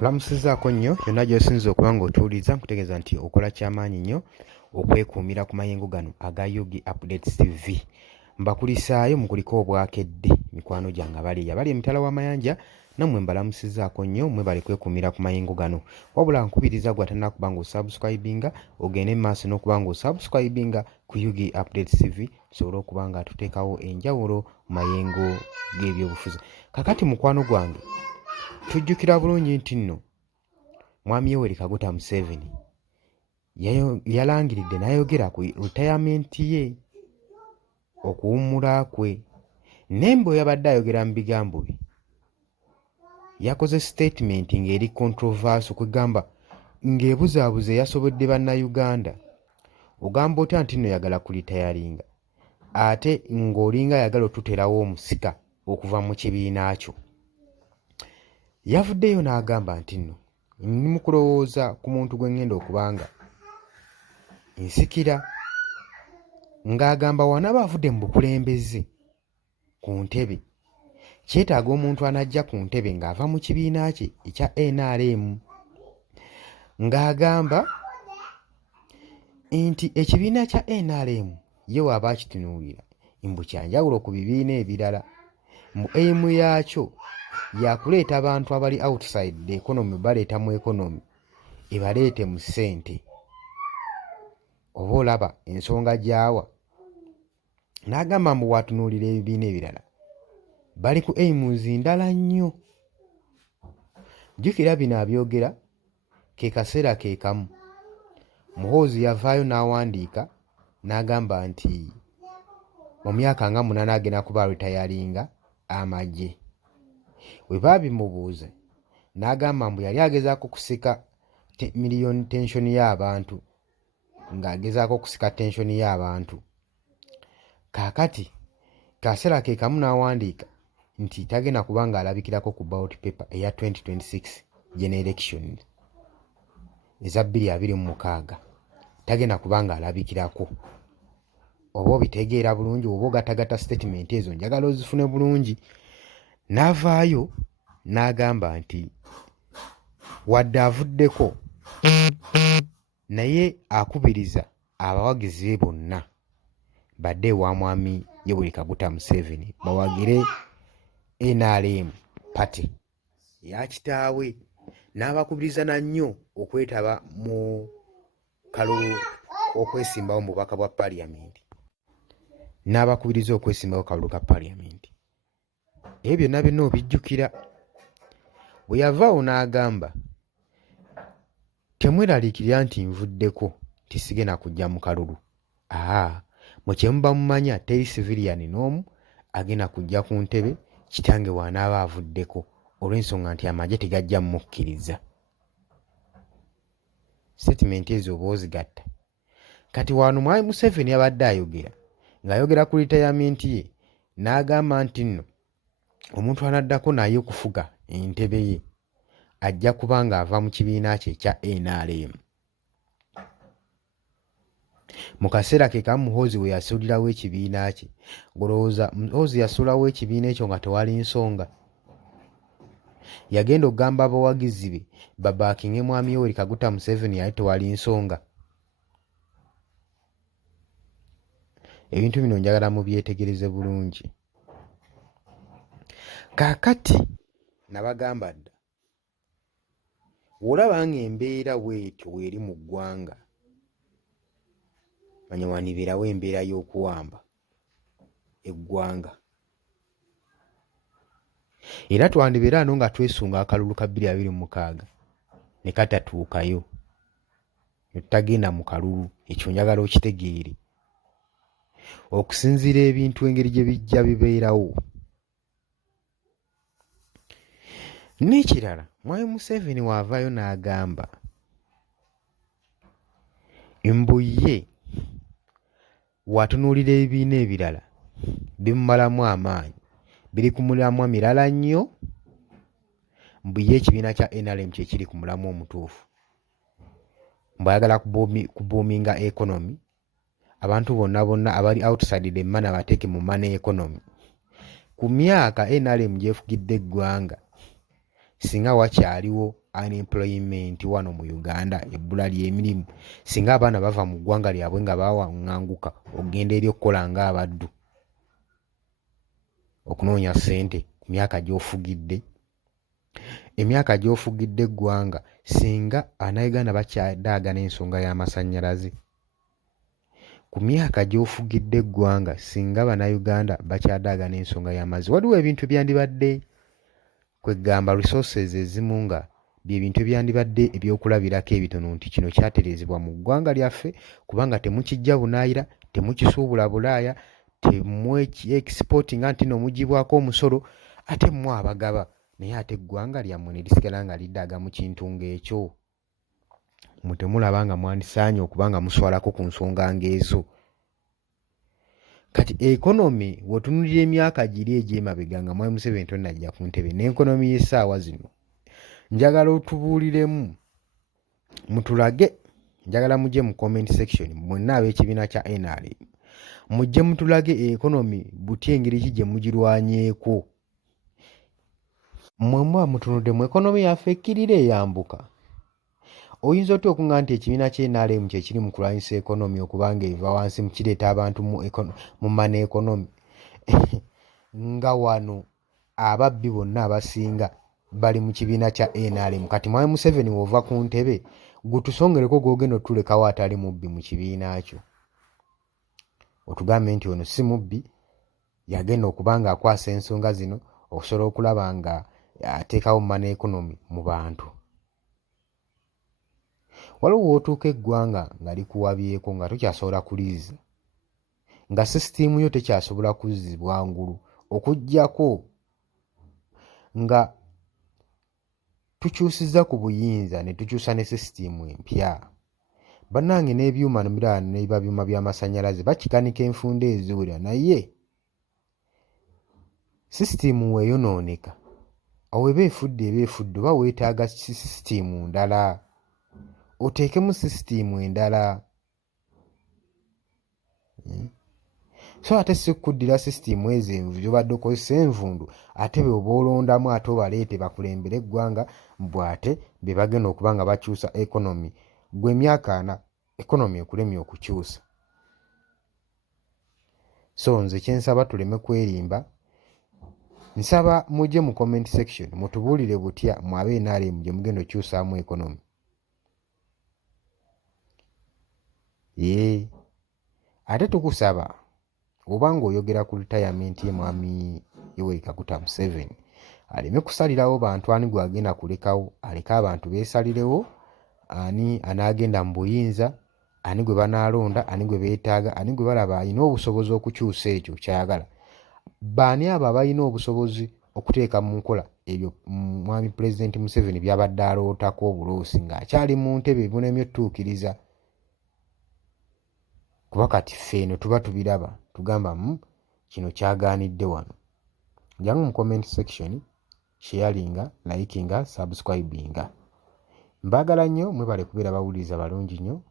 Olamusizaako nnyo yonna gy'osinza okuba ng'otuwuliriza nkutegeeza nti okola kyamaanyi nnyo okwekuumira ku mayengo gano aga Yugi Updates TV. Mbakulisaayo mukuliko obwakedde mikwano gyange abali emitala w'amayanja nammwe mbalamusizaako nnyo mwebale kwekuumira ku mayengo gano. Wabula nkubiriza gwe atannakuba ng'osubscribinga ogende mu maaso n'okuba ng'osubscribinga ku Yugi Updates TV tusobole okuba nga tuteekawo enjawulo mu mayengo g'ebyobufuzi. Kakati mukwano gwange tujjukira bulungi nti nno mwami Yoweri Kaguta Museveni yalangiridde n'ayogera ku retirement ye, okuwummula kwe, nembe yabadde ayogera mu bigambo bye yakoze statement ng'eri controversy kugamba ng'ebuzaabuza yasobodde bannayuganda. Ogamba otya nti nno yagala kulitayalinga ate ng'olinga yagala otuterawo omusika okuva mu kibiina kyo? Yavuddeyo n'agamba nti nno ndi mu kulowooza ku muntu gwe ngenda okubanga nsikira, ng'agamba wanaaba avudde mu bukulembeze ku ntebe kyetaaga omuntu anajja ku ntebe ng'ava mu kibiina kye ekya NRM, ng'agamba nti ekibiina kya NRM ye waaba akitunuulira mbu kyanjawulo ku bibiina ebirala, mu emu yaakyo yakuleeta abantu abali outside the economy baleeta mu economy ebaleete mu ssente. Oba olaba ensonga gy'awa, n'agamba mbu watunuulira ebibiina ebirala bali ku aims ndala nnyo. Jjukira bino abyogera ke kaseera ke kamu Muhoozi yavaayo n'awandiika n'agamba nti mu myaka nga 8 agenda kuba retiringa amagye. Bwe baabimubuuza n'agamba mbu yali agezaako kusika miliyoni tensioni y'abantu, ng'agezaako kusika tensioni y'abantu. Kaakati kaseera ke kamu n'awandiika nti tagenda kuba ng'alabikirako ku ballot paper eya 2026 general election eza 2026, tagenda kuba ng'alabikirako. Oba obitegeera bulungi, oba ogatagata statement ezo njagala ozifune bulungi. N'avaayo n'agamba nti wadde avuddeko naye akubiriza abawagizi be bonna badde ewa mwami Yoweri Kaguta Museveni bawagire NRM party ya kitaawe, n'abakubiriza na nnyo okwetaba mu kalulu okwesimbawo mu bubaka bwa paliamenti, n'abakubiriza okwesimbawo kalulu ka paliamenti. Ebyo byonna byonna obijjukira. Bwe yavaawo n'agamba temweraliikirira nti nvuddeko nti sigenda kujja mu kalulu. Mwe kye muba mumanya teri civilian n'omu agenda kujja ku ntebe kitange wanaaba avuddeko olw'ensonga nti amagye tegajja mmukkiriza. Statement ezo oba ozigatta. Kati wano mwami Museveni yabadde ayogera ng'ayogera ku retirement ye, n'agamba nti nno omuntu anaddako naye okufuga entebe ye ajja kuba ng'ava mu kibiina kye ekya NRM. Mu kaseera ke kamu Muhoozi we yasuulirawo ekibiina kye, ng'olowooza Muhoozi yasuulawo ekibiina ekyo nga tewali nsonga. Yagenda okugamba abawagizi be babaakinge mwami Yoweri Kaguta Museveni ate tewali nsonga. Ebintu bino njagala mubyetegereze bulungi. Kaakati nabagamba dda, w'olaba ng'embeera bw'etyo weeri mu ggwanga, manya wanibeerawo embeera y'okuwamba eggwanga. Era twandibeera ano nga twesunga akalulu ka 2026 ne katatuukayo, ne tutagenda mu kalulu. Ekyo njagala okitegeere okusinziira ebintu engeri gye bijja bibeerawo. N'ekirala, mwami Museveni wavaayo n'agamba mbu ye watunuulira ebibiina ebirala bimumalamu amaanyi, biri ku mulamwa mirala nnyo, mbu ye ekibiina kya NRM kye kiri ku mulamu omutuufu. Mbu ayagala kuboominga economy, abantu bonna bonna abali outside the money bateeke mu money economy. Ku myaka NRM gyefugidde eggwanga singa wakyaliwo unemployment wano mu Uganda, ebbula ly'emirimu, singa abaana bava mu ggwanga lyabwe nga bawaŋŋanguka okugenda eri okukola ng'abaddu okunoonya ssente ku myaka gy'ofugidde, emyaka gy'ofugidde eggwanga, singa Bannayuganda bakyadaagana ensonga y'amasannyalaze, ku myaka gy'ofugidde eggwanga, singa Bannayuganda bakyadaagana ensonga y'amazzi, waliwo ebintu byandibadde kwegamba resources ezimu nga byebintu ebyandibadde ebyokulabirako ebitono nti kino kyatereezebwa mu ggwanga lyaffe kubanga temukijja bunaayira, temukisuubula Bulaaya, exportinga nti n'omugibwako omusolo ate mmwe abagaba, naye ate eggwanga lyammwe ne lisigala nga liddaaga mu kintu ng'ekyo. Mmwe temulaba nga mwandisaanye okuba nga muswalako ku nsonga ng'ezo. Kati economy w'otunuulira emyaka giri egy'emabega nga Mwami Museveni tonnajja ku ntebe n'ekonomi y'essaawa zino, njagala otubuuliremu mutulage, njagala mujje mu comment section mwenna ab'ekibiina kya NRM mujje mutulage economy butya engeri ki gye mugirwanyeeko. Mmwe muba mutunudde mu economy yaffe ekkirira eyambuka. Oyinza otya okuŋŋa nti ekibiina kya NRM kye kiri mu kulwanyisa economy okubanga eva wansi mu kireeta abantu mu mana economy nga wano ababbi bonna abasinga bali mu kibiina kya NRM. Kati Mwami Museveni w'ova ku ntebe gutusongereko gw'ogenda otulekawo atali mubbi mu kibiina kyo, otugambe nti ono si mubbi, yagenda okuba nga akwasa ensonga zino okusobola okulaba nga ateekawo mana economy mu bantu. Waliwo w'otuuka eggwanga nga likuwabyeko nga tokyasobola kuliiza, nga sisitiimu yo tekyasobola kuzzibwa ngulu okuggyako nga tukyusizza ku buyinza ne tukyusa ne sisitiimu empya. Bannange n'ebyuma nebirala n'ebiba byuma by'amasannyalaze bakikanika enfunda eziwera, naye sisitiimu weeyonooneka awo eba efudde oba weetaaga sisitiimu ndala, oteekemu sisitiimu endala. So ate si kuddira sisitiimu ezo envu gy'obadde okozesa envundu ate be oba olondamu ate obaleete bakulembera eggwanga bw'ate be bagenda okuba nga bakyusa economy. Gwe emyaka 4 economy ekulemye okukyusa. So nze kyensaba tuleme kwerimba, nsaba mujje mu comment section mutubuulire butya mu ab'e NRM gye mugenda okyusaamu economy. Ate tukusaba oba ng'oyogera ku retirement ye Mwami Yoweri Kaguta Museveni aleme kusalirawo bantu ani gwe agenda kulekawo, aleke abantu beesalirewo ani anaagenda mu buyinza, ani gwe banaalonda, ani gwe beetaaga, ani gwe balaba alina obusobozi okukyusa ekyo kyayagala. Baani abo abalina obusobozi okuteeka mu nkola ebyo Mwami Pulezidenti Museveni byabadde alootako obuloosi ng'akyali mu ntebe ebunemye otuukiriza? Kuba kati ffe eno tuba tubiraba tugamba kino kyagaanidde wano. Jangu mu comment section sharinga, likinga, subscribinga. Mbagala nnyo, mwebale kubeera bawuliriza balungi nnyo.